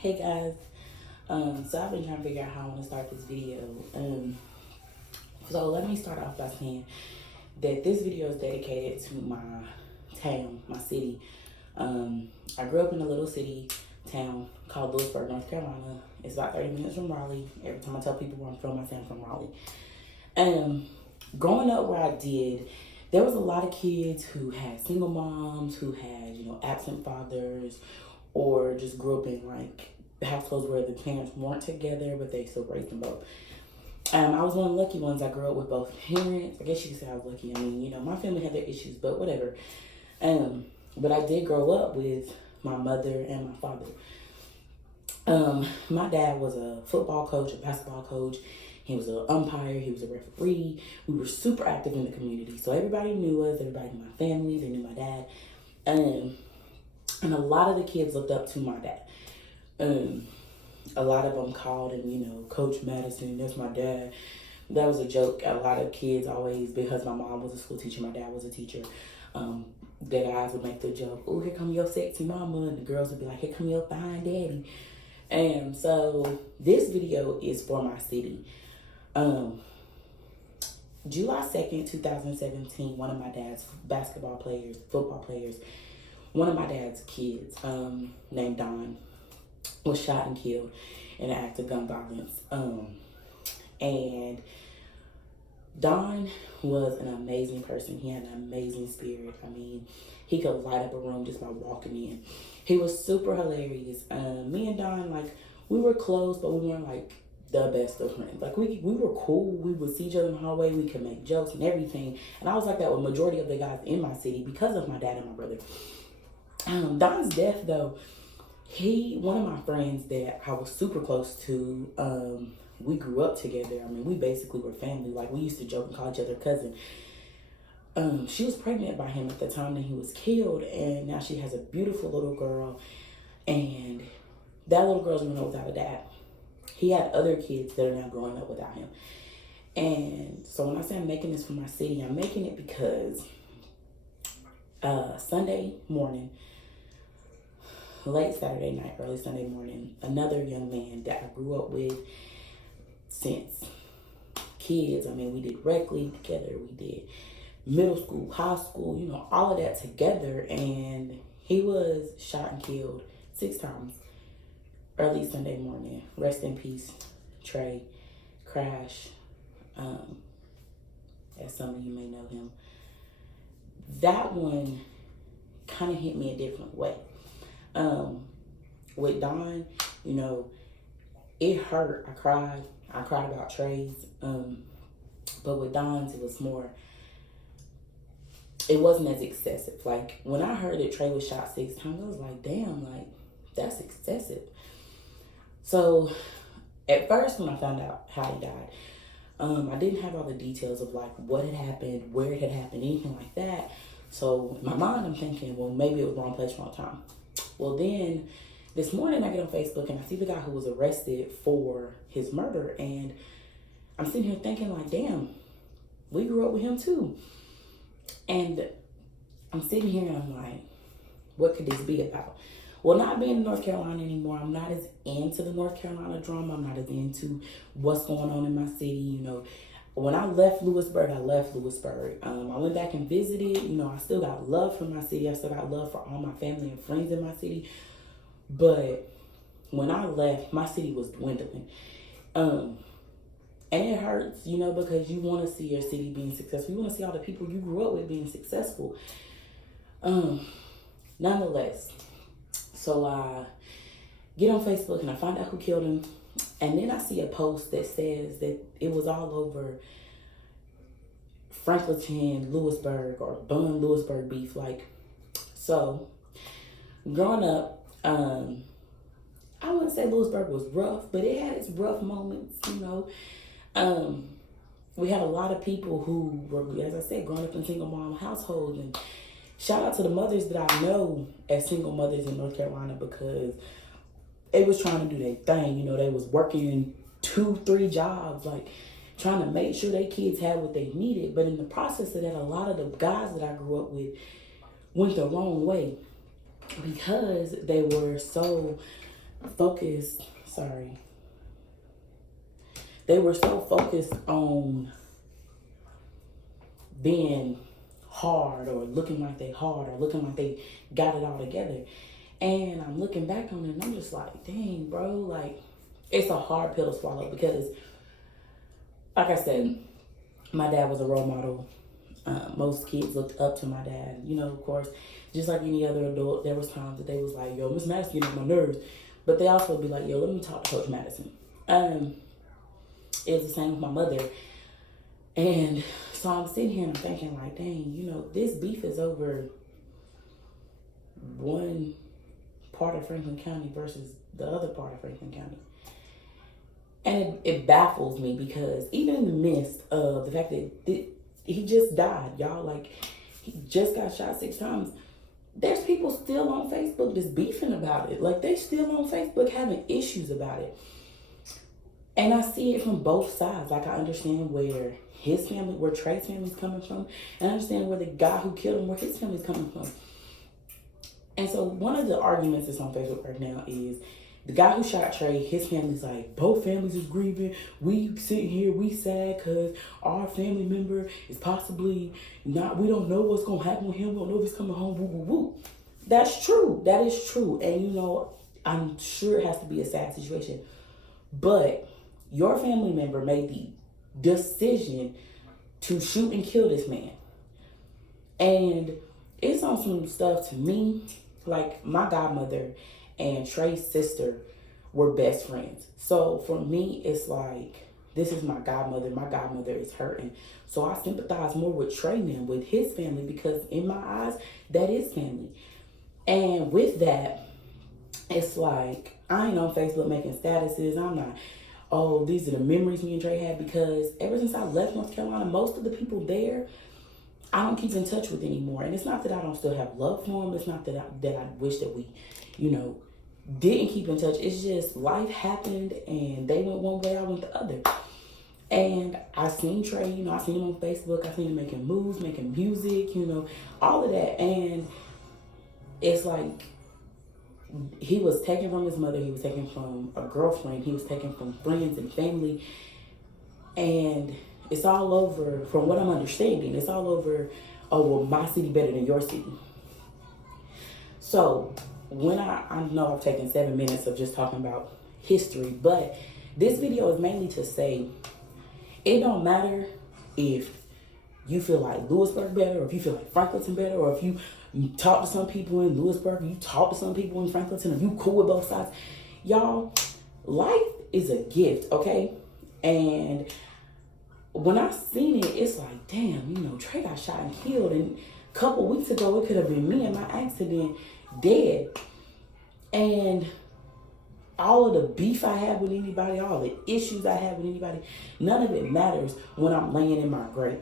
Hey guys, so I've been trying to figure out how I want to start this video. So let me start off by saying that this video is dedicated to my town, my city. I grew up in a little city town called Lewisburg, North Carolina. It's about 30 minutes from Raleigh. Every time I tell people where I'm from, I say I'm from Raleigh. Growing up where I did, there was a lot of kids who had single moms, who had, absent fathers, or just grew up in like households where the parents weren't together, but they still raised them both. I was one of the lucky ones. I grew up with both parents. I guess you could say I was lucky. I mean, my family had their issues, but whatever. But I did grow up with my mother and my father. My dad was a football coach, a basketball coach. He was an umpire. He was a referee. We were super active in the community. So everybody knew us. Everybody knew my family. They knew my dad. And a lot of the kids looked up to my dad. A lot of them called him, Coach Madison, that's my dad. That was a joke. A lot of kids always, because my mom was a school teacher, my dad was a teacher, the guys would make the joke, oh, here come your sexy mama, and the girls would be like, here come your fine daddy. And so this video is for my city. July 2nd, 2017, one of my dad's football players, one of my dad's kids, named Don, was shot and killed in an act of gun violence. And Don was an amazing person. He had an amazing spirit. I mean, he could light up a room just by walking in. He was super hilarious. Me and Don, we were close, but we weren't the best of friends. We were cool. We would see each other in the hallway. We could make jokes and everything. And I was like that with majority of the guys in my city because of my dad and my brother. Don's death, though, one of my friends that I was super close to, we grew up together. I mean, we basically were family. We used to joke and call each other cousin. She was pregnant by him at the time that he was killed, and now she has a beautiful little girl, and that little girl's growing up without a dad. He had other kids that are now growing up without him. And so when I say I'm making this for my city, I'm making it because Sunday morning, late Saturday night, early Sunday morning, another young man that I grew up with since kids. I mean, we did rec league together. We did middle school, high school, all of that together. And he was shot and killed 6 times early Sunday morning. Rest in peace, Trey, Krash, as some of you may know him. That one kind of hit me a different way. With Don, it hurt. I cried about Trey's. But with Don's, it was more, it wasn't as excessive. When I heard that Trey was shot 6 times, I was like, damn, that's excessive. So at first, when I found out how he died, I didn't have all the details of what had happened, where it had happened, anything like that. So in my mind, I'm thinking, well, maybe it was wrong place, wrong time. Well, then this morning I get on Facebook and I see the guy who was arrested for his murder, and I'm sitting here thinking damn, we grew up with him too. And I'm sitting here and I'm like, what could this be about? Well, not being in North Carolina anymore, I'm not as into the North Carolina drama. I'm not as into what's going on in my city. When I left Lewisburg, I left Lewisburg. I went back and visited. I still got love for my city. I still got love for all my family and friends in my city. But when I left, my city was dwindling. And it hurts, because you want to see your city being successful. You want to see all the people you grew up with being successful. Nonetheless, so I get on Facebook and I find out who killed him. And then I see a post that says that it was all over Franklinton, Lewisburg, or Bun Lewisburg beef. So growing up, I wouldn't say Lewisburg was rough, but it had its rough moments, We had a lot of people who were, as I said, growing up in single mom households. And shout out to the mothers that I know as single mothers in North Carolina, because they was trying to do their thing. They was working 2-3 jobs, trying to make sure their kids had what they needed. But in the process of that, a lot of the guys that I grew up with went the wrong way because they were so focused, sorry. They were so focused on being hard or looking like they hard or looking like they got it all together. And I'm looking back on it and I'm just like, dang, bro, like, it's a hard pill to swallow because, like I said, my dad was a role model. Most kids looked up to my dad. You know, of course, just like any other adult, there was times that they was like, yo, Miss Madison getting on my nerves. But they also would be like, yo, let me talk to Coach Madison. It was the same with my mother. And so I'm sitting here and I'm thinking like, dang, you know, this beef is over one part of Franklin County versus the other part of Franklin County. And it baffles me because even in the midst of the fact that he just died, y'all, like, he just got shot 6 times. There's people still on Facebook just beefing about it. Like, they still on Facebook having issues about it. And I see it from both sides. Like, I understand where his family, where Trey's family's coming from. And I understand where the guy who killed him, where his family's coming from. And so one of the arguments that's on Facebook right now is the guy who shot Trey, his family's like, both families is grieving. We sitting here, we sad because our family member is possibly not, we don't know what's going to happen with him. We don't know if he's coming home, woo, woo, woo. That's true. That is true. And, you know, I'm sure it has to be a sad situation. But your family member made the decision to shoot and kill this man. And it's on some stuff to me. Like, my godmother and Trey's sister were best friends. So for me, it's like, this is my godmother. My godmother is hurting. So I sympathize more with Trey than with his family because in my eyes, that is family. And with that, it's like, I ain't on Facebook making statuses. I'm not, oh, these are the memories me and Trey had, because ever since I left North Carolina, most of the people there, I don't keep in touch with anymore. And it's not that I don't still have love for them. It's not that I wish that we, you know, didn't keep in touch. It's just life happened and they went one way, I went the other. And I seen Trey, you know, I seen him on Facebook. I seen him making moves, making music, you know, all of that. And it's like, he was taken from his mother. He was taken from a girlfriend. He was taken from friends and family. And it's all over, from what I'm understanding, it's all over, oh, well, my city better than your city. So when I know I've taken 7 minutes of just talking about history, but this video is mainly to say, it don't matter if you feel like Lewisburg better, or if you feel like Franklinton better, or if you talk to some people in Lewisburg, you talk to some people in Franklinton, or you cool with both sides. Y'all, life is a gift, okay? And when I seen it, it's like, damn, you know, Trey got shot and killed. And a couple weeks ago, it could have been me in my accident, dead. And all of the beef I have with anybody, all the issues I have with anybody, none of it matters when I'm laying in my grave.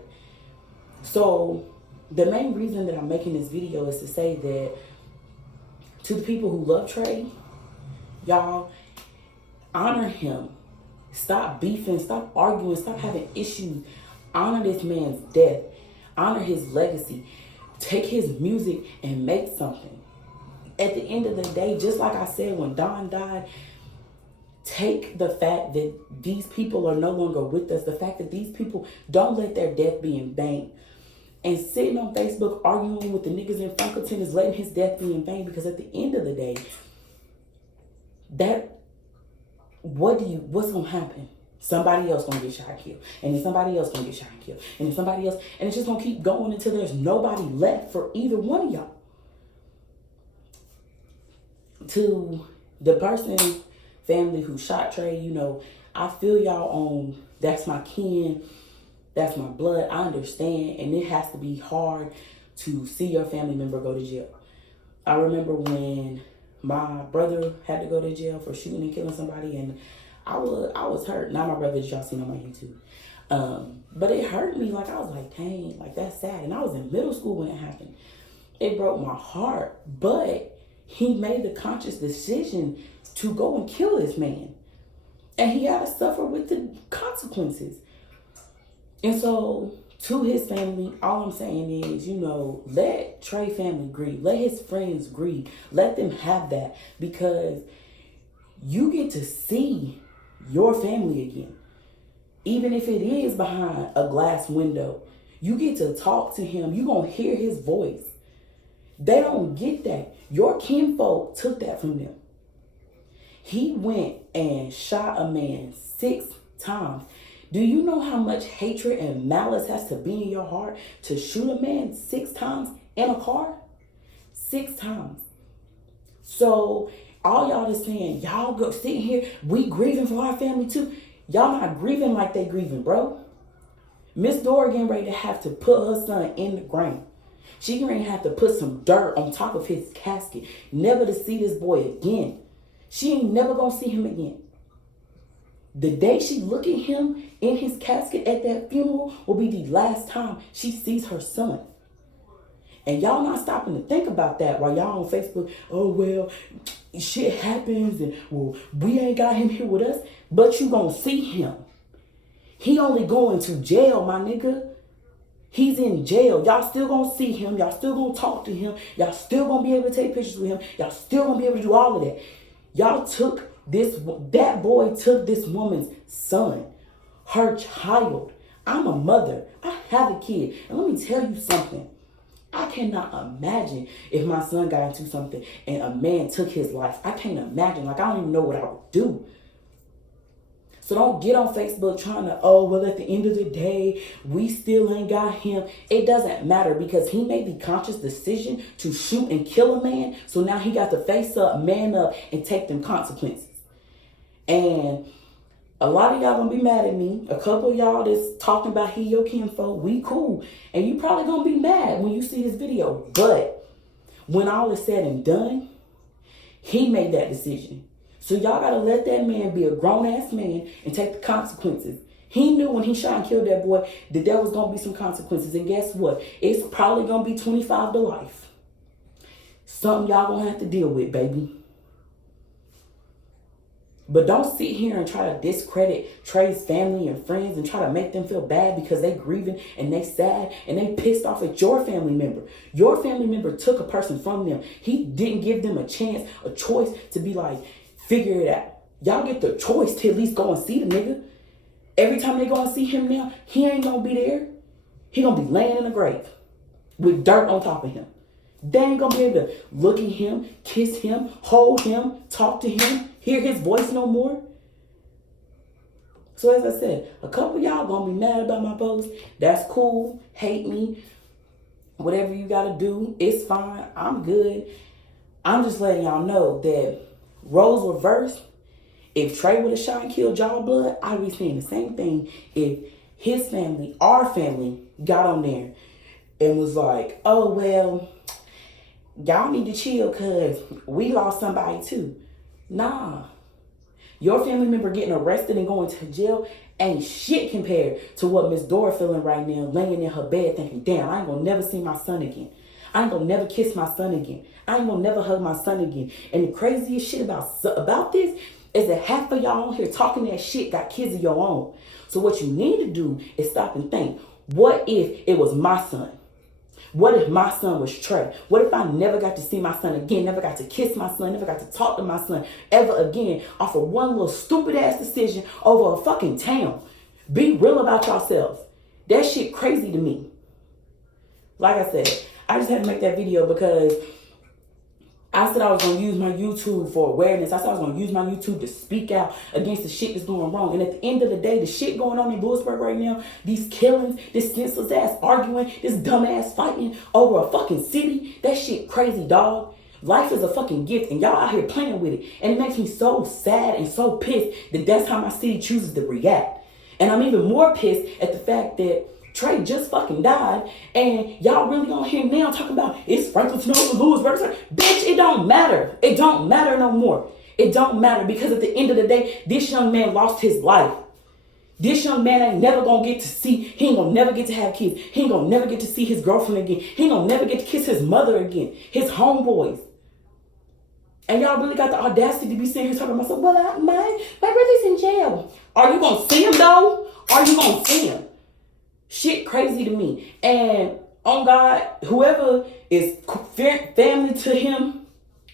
So the main reason that I'm making this video is to say that to the people who love Trey, y'all, honor him. Stop beefing, stop arguing, stop having issues. Honor this man's death. Honor his legacy. Take his music and make something. At the end of the day, just like I said when Don died, take the fact that these people are no longer with us, the fact that these people don't let their death be in vain. And sitting on Facebook arguing with the niggas in Franklinton is letting his death be in vain, because at the end of the day, what's gonna happen? Somebody else gonna get shot and killed. And then somebody else gonna get shot and killed. And then somebody else, and it's just gonna keep going until there's nobody left for either one of y'all. To the person, family who shot Trey, you know, I feel y'all on, that's my kin, that's my blood, I understand, and it has to be hard to see your family member go to jail. I remember when my brother had to go to jail for shooting and killing somebody, and I was hurt. Not my brother that y'all seen on my YouTube. But it hurt me. Like, I was like, dang, like, that's sad. And I was in middle school when it happened. It broke my heart. But he made the conscious decision to go and kill this man. And he had to suffer with the consequences. And so, to his family, all I'm saying is, you know, let Trey family grieve. Let his friends grieve. Let them have that. Because you get to see your family again. Even if it is behind a glass window, you get to talk to him. You're going to hear his voice. They don't get that. Your kinfolk took that from them. He went and shot a man 6 times. Do you know how much hatred and malice has to be in your heart to shoot a man 6 times in a car? 6 times. So all y'all is saying, y'all go sitting here, we grieving for our family too. Y'all not grieving like they grieving, bro. Miss Dora getting ready to have to put her son in the ground. She getting ready to have to put some dirt on top of his casket, never to see this boy again. She ain't never gonna see him again. The day she look at him in his casket at that funeral will be the last time she sees her son. And y'all not stopping to think about that while y'all on Facebook, oh, well, shit happens and, well, we ain't got him here with us, but you gonna see him. He only going to jail, my nigga. He's in jail. Y'all still gonna see him. Y'all still gonna talk to him. Y'all still gonna be able to take pictures with him. Y'all still gonna be able to do all of that. Y'all took that boy took this woman's son, her child. I'm a mother. I have a kid. And let me tell you something. I cannot imagine if my son got into something and a man took his life. I can't imagine. Like, I don't even know what I would do. So don't get on Facebook trying to, oh, well, at the end of the day, we still ain't got him. It doesn't matter because he made the conscious decision to shoot and kill a man. So now he got to face up, man up, and take them consequences. And a lot of y'all gonna be mad at me. A couple of y'all that's talking about he your kinfolk, we cool. And you probably gonna be mad when you see this video. But when all is said and done, he made that decision. So y'all gotta let that man be a grown-ass man and take the consequences. He knew when he shot and killed that boy that there was gonna be some consequences. And guess what? It's probably gonna be 25 to life. Something y'all gonna have to deal with, baby. But don't sit here and try to discredit Trey's family and friends and try to make them feel bad because they grieving and they sad and they pissed off at your family member. Your family member took a person from them. He didn't give them a chance, a choice to be like, figure it out. Y'all get the choice to at least go and see the nigga. Every time they go and see him now, he ain't gonna be there. He gonna be laying in a grave with dirt on top of him. They ain't gonna be able to look at him, kiss him, hold him, talk to him, hear his voice no more. So as I said, a couple of y'all gonna be mad about my post. That's cool. Hate me. Whatever you gotta do, it's fine. I'm good. I'm just letting y'all know that roles reversed. If Trey would have shot and killed Jaw Blood, I'd be saying the same thing. If his family, our family, got on there and was like, oh, well, y'all need to chill because we lost somebody too. Nah. Your family member getting arrested and going to jail ain't shit compared to what Miss Dora feeling right now, laying in her bed thinking, damn, I ain't gonna never see my son again. I ain't gonna never kiss my son again. I ain't gonna never hug my son again. And the craziest shit about this is that half of y'all here talking that shit got kids of your own. So what you need to do is stop and think, what if it was my son? What if my son was Trey? What if I never got to see my son again, never got to kiss my son, never got to talk to my son ever again off of one little stupid ass decision over a fucking town? Be real about yourselves. That shit crazy to me. Like I said, I just had to make that video because I said I was going to use my YouTube for awareness. I said I was going to use my YouTube to speak out against the shit that's going wrong. And at the end of the day, the shit going on in Lewisburg right now, these killings, this senseless ass arguing, this dumb ass fighting over a fucking city, that shit crazy, dog. Life is a fucking gift and y'all out here playing with it. And it makes me so sad and so pissed that that's how my city chooses to react. And I'm even more pissed at the fact that Trey just fucking died, and y'all really on here now talking about it's Franklin Snow and Lewisburg. Bitch, it don't matter. It don't matter no more. It don't matter because at the end of the day, this young man lost his life. This young man ain't never gonna get to see, he ain't gonna never get to have kids. He ain't gonna never get to see his girlfriend again. He ain't gonna never get to kiss his mother again, his homeboys. And y'all really got the audacity to be sitting here talking about, well, my brother's in jail. Are you gonna see him though? Are you gonna see him? Shit crazy to me. And on God, whoever is family to him,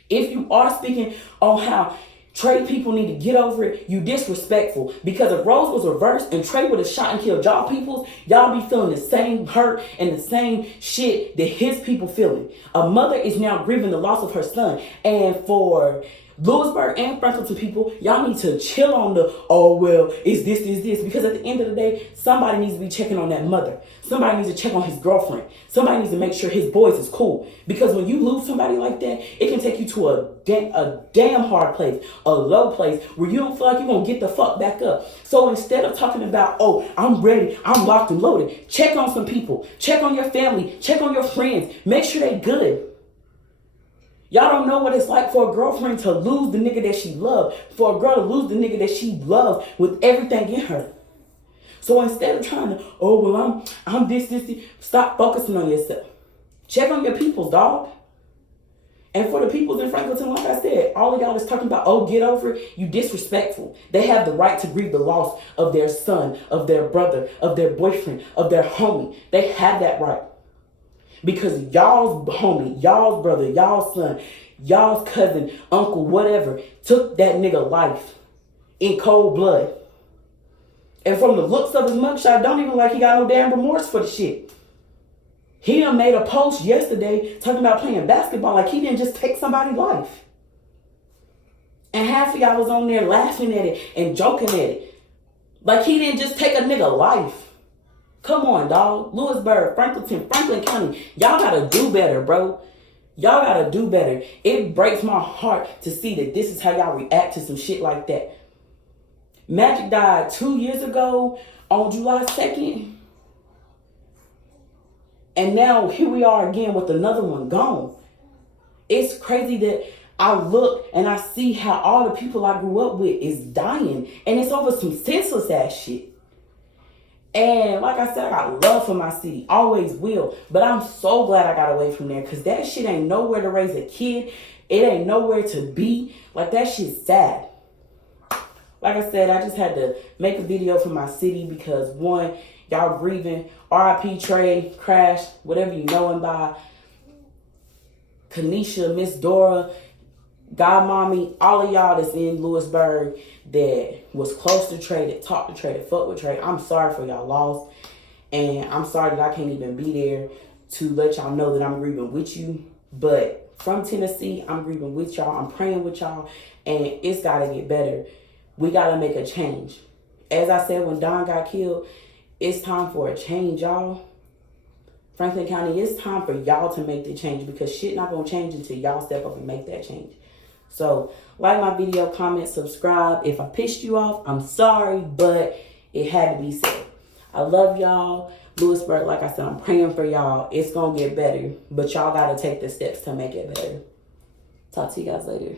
if you are speaking on how Trey people need to get over it. You disrespectful. Because if roles was reversed and Trey would have shot and killed y'all peoples, y'all be feeling the same hurt and the same shit that his people feeling. A mother is now grieving the loss of her son. And for Lewisburg and Franklinton people, y'all need to chill on the, oh, well, is this. Because at the end of the day, somebody needs to be checking on that mother. Somebody needs to check on his girlfriend. Somebody needs to make sure his boys is cool. Because when you lose somebody like that, it can take you to a damn hard place, a low place where you don't feel like you're going to get the fuck back up. So instead of talking about, oh, I'm ready, I'm locked and loaded, check on some people. Check on your family. Check on your friends. Make sure they good. Y'all don't know what it's like for a girlfriend to lose the nigga that she loved. For a girl to lose the nigga that she loved with everything in her. So instead of trying to, oh, well, I'm this, stop focusing on yourself. Check on your peoples, dog. And for the peoples in Franklinton, like I said, all of y'all is talking about, oh, get over it. You disrespectful. They have the right to grieve the loss of their son, of their brother, of their boyfriend, of their homie. They have that right. Because y'all's homie, y'all's brother, y'all's son, y'all's cousin, uncle, whatever, took that nigga life in cold blood. And from the looks of his mugshot, don't even like he got no damn remorse for the shit. He done made a post yesterday talking about playing basketball like he didn't just take somebody's life. And half of y'all was on there laughing at it and joking at it. Like he didn't just take a nigga life. Come on, dog. Lewisburg, Franklinton, Franklin County. Y'all gotta do better, bro. Y'all gotta do better. It breaks my heart to see that this is how y'all react to some shit like that. Magic died 2 years ago on July 2nd. And now here we are again with another one gone. It's crazy that I look and I see how all the people I grew up with is dying. And it's over some senseless ass shit. And like I said, I got love for my city. Always will. But I'm so glad I got away from there. Because that shit ain't nowhere to raise a kid. It ain't nowhere to be. Like, that shit's sad. Like I said, I just had to make a video for my city. Because, one, y'all grieving. R.I.P. Trey, Krash, whatever you know him by. Kanisha, Miss Dora, Godmommy, all of y'all that's in Lewisburg that was close to Trey, that talked to Trey, that fucked with Trey. I'm sorry for y'all loss. And I'm sorry that I can't even be there to let y'all know that I'm grieving with you. But from Tennessee, I'm grieving with y'all. I'm praying with y'all. And it's got to get better. We got to make a change. As I said, when Don got killed, it's time for a change, y'all. Franklin County, it's time for y'all to make the change. Because shit not going to change until y'all step up and make that change. So, like my video, comment, subscribe. If I pissed you off, I'm sorry, but it had to be said. I love y'all. Lewisburg, like I said, I'm praying for y'all. It's going to get better, but y'all got to take the steps to make it better. Talk to you guys later.